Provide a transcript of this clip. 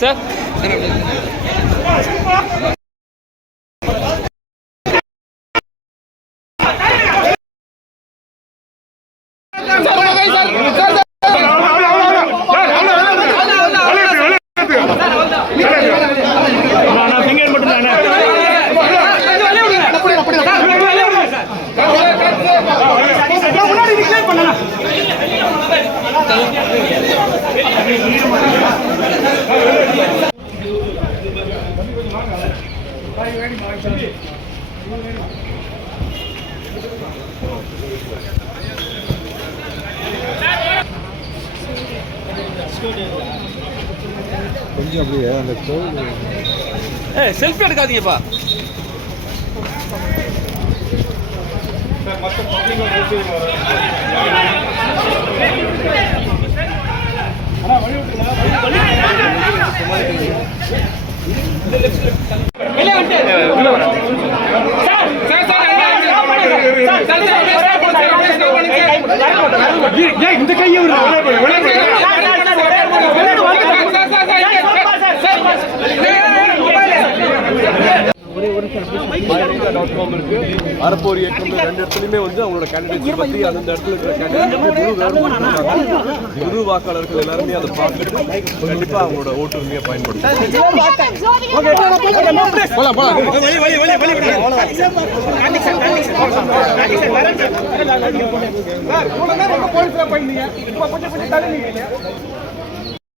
Sir கொஞ்சம் அப்படியே அந்த கோவில் ஏ செல்ஃபி எடுக்காதீங்கப்பா. இந்த கையை டாட் காம் இருக்கு அறப்போர் இயக்கம் ரெண்டு இடத்துலையுமே வந்து அவங்களோட கேண்டிடேட்ஸ் பத்தி அந்த இடத்துல இருக்கிற கேண்டிடேட் குரு வாக்காளர்கள் எல்லாருமே அதை பார்த்துட்டு கண்டிப்பா அவங்களோட ஓட்டு உரிமையை பயன்படுத்தும்